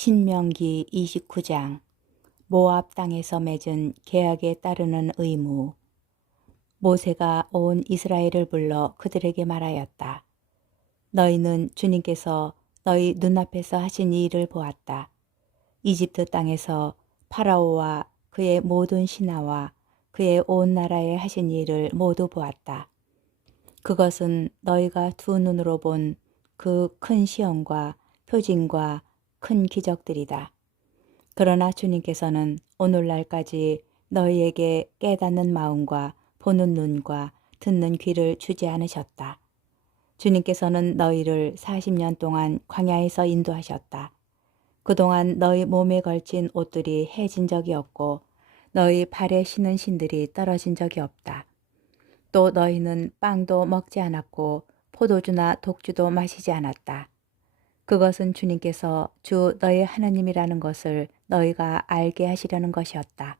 신명기 29장 모압 땅에서 맺은 계약에 따르는 의무. 모세가 온 이스라엘을 불러 그들에게 말하였다. 너희는 주님께서 너희 눈앞에서 하신 이 일을 보았다. 이집트 땅에서 파라오와 그의 모든 신하와 그의 온 나라에 하신 일을 모두 보았다. 그것은 너희가 두 눈으로 본 그 큰 시험과 표징과 큰 기적들이다. 그러나 주님께서는 오늘날까지 너희에게 깨닫는 마음과 보는 눈과 듣는 귀를 주지 않으셨다. 주님께서는 너희를 40년 동안 광야에서 인도하셨다. 그동안 너희 몸에 걸친 옷들이 해진 적이 없고 너희 발에 신은 신들이 떨어진 적이 없다. 또 너희는 빵도 먹지 않았고 포도주나 독주도 마시지 않았다. 그것은 주님께서 주 너희 하나님이라는 것을 너희가 알게 하시려는 것이었다.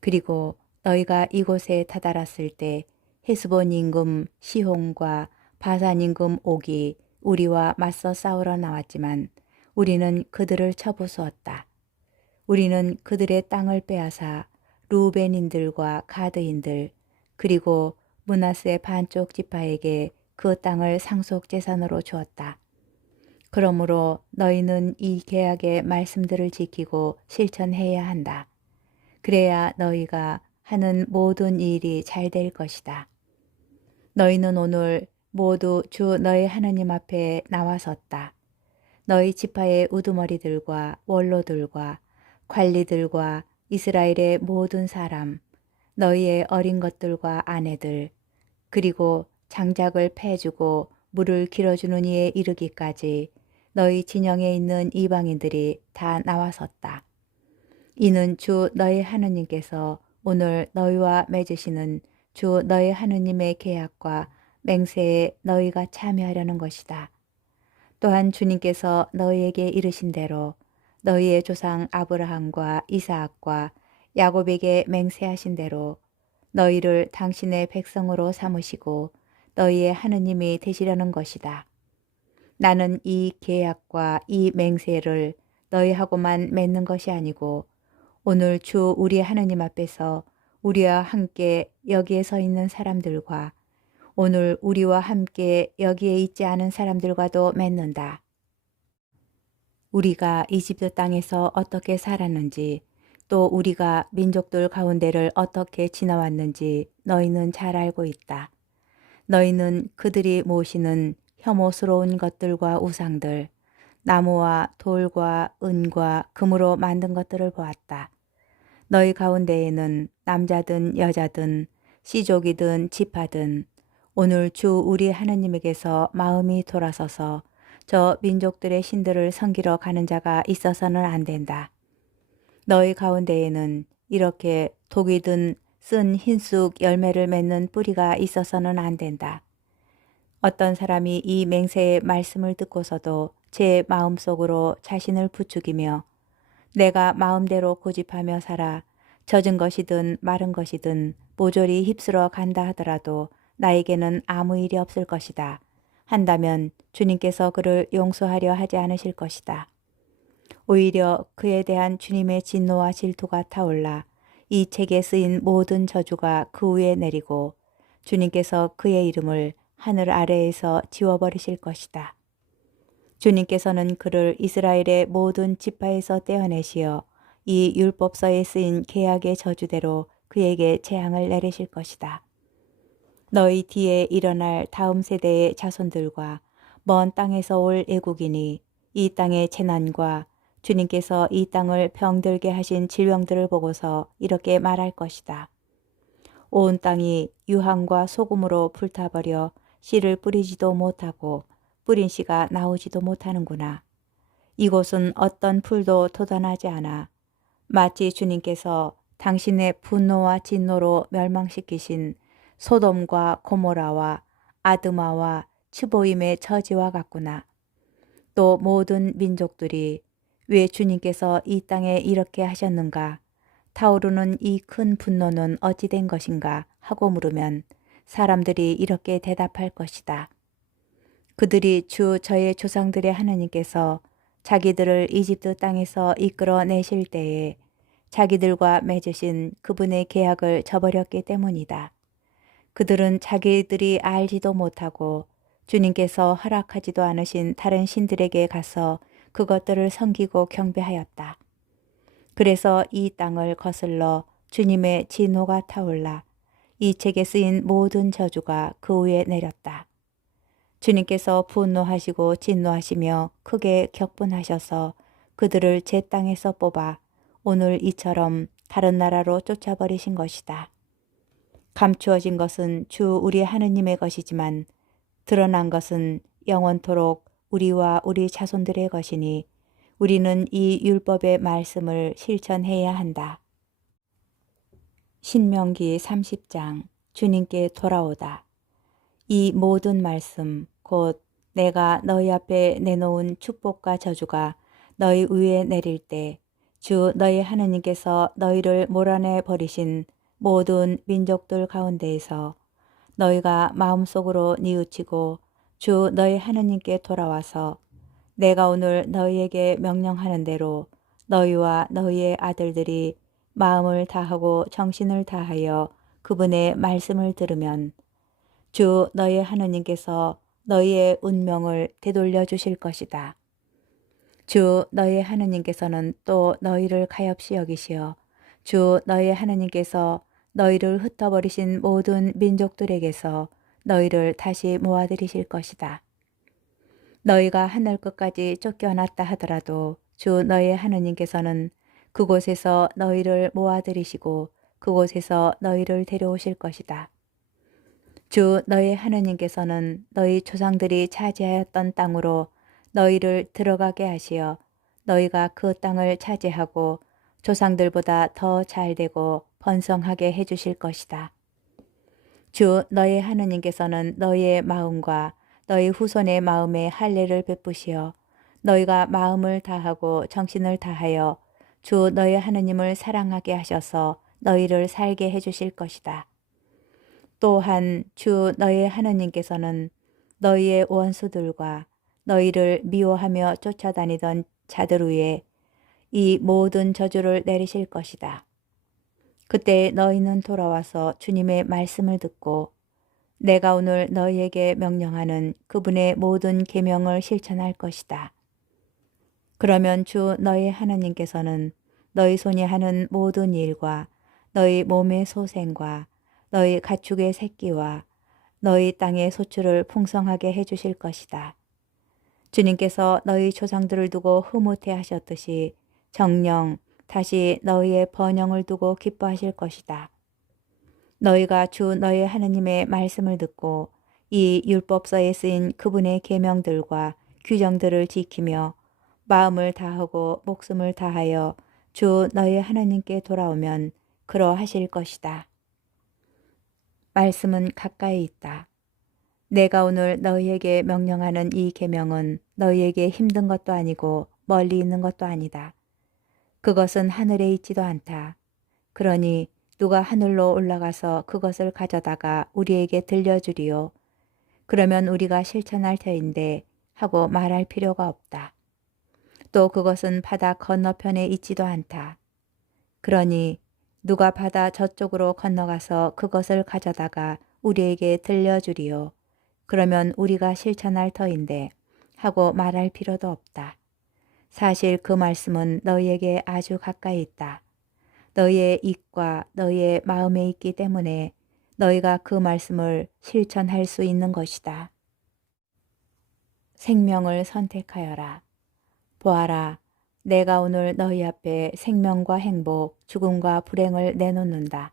그리고 너희가 이곳에 다다랐을 때 헤스본 임금 시홍과 바산 임금 옥이 우리와 맞서 싸우러 나왔지만 우리는 그들을 쳐부수었다. 우리는 그들의 땅을 빼앗아 루벤인들과 가드인들 그리고 므낫세 반쪽 지파에게 그 땅을 상속 재산으로 주었다. 그러므로 너희는 이 계약의 말씀들을 지키고 실천해야 한다. 그래야 너희가 하는 모든 일이 잘 될 것이다. 너희는 오늘 모두 주 너희 하나님 앞에 나와섰다. 너희 지파의 우두머리들과 원로들과 관리들과 이스라엘의 모든 사람, 너희의 어린 것들과 아내들, 그리고 장작을 패주고 물을 길어주는 이에 이르기까지 너희 진영에 있는 이방인들이 다 나와섰다. 이는 주 너희 하느님께서 오늘 너희와 맺으시는 주 너희 하느님의 계약과 맹세에 너희가 참여하려는 것이다. 또한 주님께서 너희에게 이르신 대로 너희의 조상 아브라함과 이사악과 야곱에게 맹세하신 대로 너희를 당신의 백성으로 삼으시고 너희의 하느님이 되시려는 것이다. 나는 이 계약과 이 맹세를 너희하고만 맺는 것이 아니고 오늘 주 우리 하느님 앞에서 우리와 함께 여기에 서 있는 사람들과 오늘 우리와 함께 여기에 있지 않은 사람들과도 맺는다. 우리가 이집트 땅에서 어떻게 살았는지 또 우리가 민족들 가운데를 어떻게 지나왔는지 너희는 잘 알고 있다. 너희는 그들이 모시는 혐오스러운 것들과 우상들, 나무와 돌과 은과 금으로 만든 것들을 보았다. 너희 가운데에는 남자든 여자든 씨족이든 지파든 오늘 주 우리 하나님에게서 마음이 돌아서서 저 민족들의 신들을 섬기러 가는 자가 있어서는 안 된다. 너희 가운데에는 이렇게 독이 든 쓴 흰쑥 열매를 맺는 뿌리가 있어서는 안 된다. 어떤 사람이 이 맹세의 말씀을 듣고서도 제 마음속으로 자신을 부추기며 내가 마음대로 고집하며 살아 젖은 것이든 마른 것이든 모조리 휩쓸어 간다 하더라도 나에게는 아무 일이 없을 것이다. 한다면 주님께서 그를 용서하려 하지 않으실 것이다. 오히려 그에 대한 주님의 진노와 질투가 타올라 이 책에 쓰인 모든 저주가 그 위에 내리고 주님께서 그의 이름을 하늘 아래에서 지워버리실 것이다. 주님께서는 그를 이스라엘의 모든 지파에서 떼어내시어 이 율법서에 쓰인 계약의 저주대로 그에게 재앙을 내리실 것이다. 너희 뒤에 일어날 다음 세대의 자손들과 먼 땅에서 올 애국인이 이 땅의 재난과 주님께서 이 땅을 병들게 하신 질병들을 보고서 이렇게 말할 것이다. 온 땅이 유황과 소금으로 불타버려 씨를 뿌리지도 못하고 뿌린 씨가 나오지도 못하는구나. 이곳은 어떤 풀도 돋아나지 않아 마치 주님께서 당신의 분노와 진노로 멸망시키신 소돔과 고모라와 아드마와 츠보임의 처지와 같구나. 또 모든 민족들이 왜 주님께서 이 땅에 이렇게 하셨는가? 타오르는 이 큰 분노는 어찌 된 것인가? 하고 물으면 사람들이 이렇게 대답할 것이다. 그들이 주 저의 조상들의 하나님께서 자기들을 이집트 땅에서 이끌어내실 때에 자기들과 맺으신 그분의 계약을 저버렸기 때문이다. 그들은 자기들이 알지도 못하고 주님께서 허락하지도 않으신 다른 신들에게 가서 그것들을 섬기고 경배하였다. 그래서 이 땅을 거슬러 주님의 진노가 타올라 이 책에 쓰인 모든 저주가 그 위에 내렸다. 주님께서 분노하시고 진노하시며 크게 격분하셔서 그들을 제 땅에서 뽑아 오늘 이처럼 다른 나라로 쫓아버리신 것이다. 감추어진 것은 주 우리 하느님의 것이지만 드러난 것은 영원토록 우리와 우리 자손들의 것이니 우리는 이 율법의 말씀을 실천해야 한다. 신명기 30장 주님께 돌아오다. 이 모든 말씀 곧 내가 너희 앞에 내놓은 축복과 저주가 너희 위에 내릴 때 주 너희 하느님께서 너희를 몰아내 버리신 모든 민족들 가운데에서 너희가 마음속으로 뉘우치고 주 너희 하느님께 돌아와서 내가 오늘 너희에게 명령하는 대로 너희와 너희의 아들들이 마음을 다하고 정신을 다하여 그분의 말씀을 들으면 주 너희 하느님께서 너희의 운명을 되돌려 주실 것이다. 주 너희 하느님께서는 또 너희를 가엾이 여기시어 주 너희 하느님께서 너희를 흩어버리신 모든 민족들에게서 너희를 다시 모아들이실 것이다. 너희가 하늘 끝까지 쫓겨났다 하더라도 주 너희 하느님께서는 그곳에서 너희를 모아들이시고 그곳에서 너희를 데려오실 것이다. 주 너희 하느님께서는 너희 조상들이 차지하였던 땅으로 너희를 들어가게 하시어 너희가 그 땅을 차지하고 조상들보다 더 잘되고 번성하게 해주실 것이다. 주 너희 하느님께서는 너희의 마음과 너희 후손의 마음에 할례를 베푸시어 너희가 마음을 다하고 정신을 다하여 주 너희 하느님을 사랑하게 하셔서 너희를 살게 해주실 것이다. 또한 주 너희 하느님께서는 너희의 원수들과 너희를 미워하며 쫓아다니던 자들 위에 이 모든 저주를 내리실 것이다. 그때 너희는 돌아와서 주님의 말씀을 듣고 내가 오늘 너희에게 명령하는 그분의 모든 계명을 실천할 것이다. 그러면 주 너희 하느님께서는 너희 손이 하는 모든 일과 너희 몸의 소생과 너희 가축의 새끼와 너희 땅의 소출을 풍성하게 해주실 것이다. 주님께서 너희 조상들을 두고 흐뭇해 하셨듯이 정녕 다시 너희의 번영을 두고 기뻐하실 것이다. 너희가 주 너희 하느님의 말씀을 듣고 이 율법서에 쓰인 그분의 계명들과 규정들을 지키며 마음을 다하고 목숨을 다하여 주 너희 하느님께 돌아오면 그러하실 것이다. 말씀은 가까이 있다. 내가 오늘 너희에게 명령하는 이 계명은 너희에게 힘든 것도 아니고 멀리 있는 것도 아니다. 그것은 하늘에 있지도 않다. 그러니 누가 하늘로 올라가서 그것을 가져다가 우리에게 들려주리요. 그러면 우리가 실천할 터인데 하고 말할 필요가 없다. 또 그것은 바다 건너편에 있지도 않다. 그러니 누가 바다 저쪽으로 건너가서 그것을 가져다가 우리에게 들려주리요. 그러면 우리가 실천할 터인데 하고 말할 필요도 없다. 사실 그 말씀은 너희에게 아주 가까이 있다. 너희의 입과 너희의 마음에 있기 때문에 너희가 그 말씀을 실천할 수 있는 것이다. 생명을 선택하여라. 보아라, 내가 오늘 너희 앞에 생명과 행복, 죽음과 불행을 내놓는다.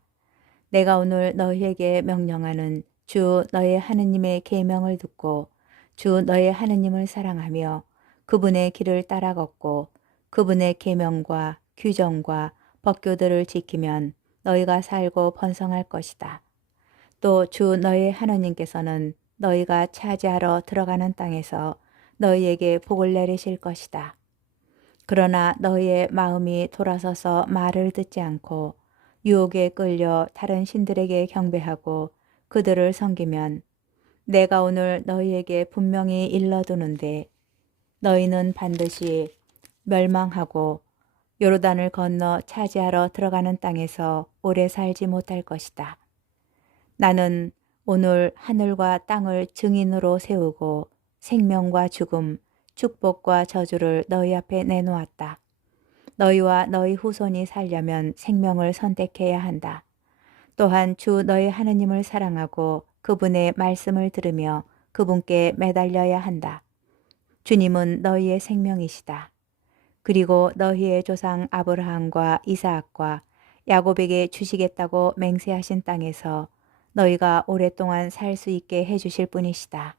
내가 오늘 너희에게 명령하는 주 너희 하느님의 계명을 듣고 주 너희 하느님을 사랑하며 그분의 길을 따라 걷고 그분의 계명과 규정과 법규들을 지키면 너희가 살고 번성할 것이다. 또 주 너희 하느님께서는 너희가 차지하러 들어가는 땅에서 너희에게 복을 내리실 것이다. 그러나 너희의 마음이 돌아서서 말을 듣지 않고 유혹에 끌려 다른 신들에게 경배하고 그들을 섬기면 내가 오늘 너희에게 분명히 일러두는데 너희는 반드시 멸망하고 요르단을 건너 차지하러 들어가는 땅에서 오래 살지 못할 것이다. 나는 오늘 하늘과 땅을 증인으로 세우고 생명과 죽음, 축복과 저주를 너희 앞에 내놓았다. 너희와 너희 후손이 살려면 생명을 선택해야 한다. 또한 주 너희 하느님을 사랑하고 그분의 말씀을 들으며 그분께 매달려야 한다. 주님은 너희의 생명이시다. 그리고 너희의 조상 아브라함과 이삭과 야곱에게 주시겠다고 맹세하신 땅에서 너희가 오랫동안 살 수 있게 해주실 분이시다.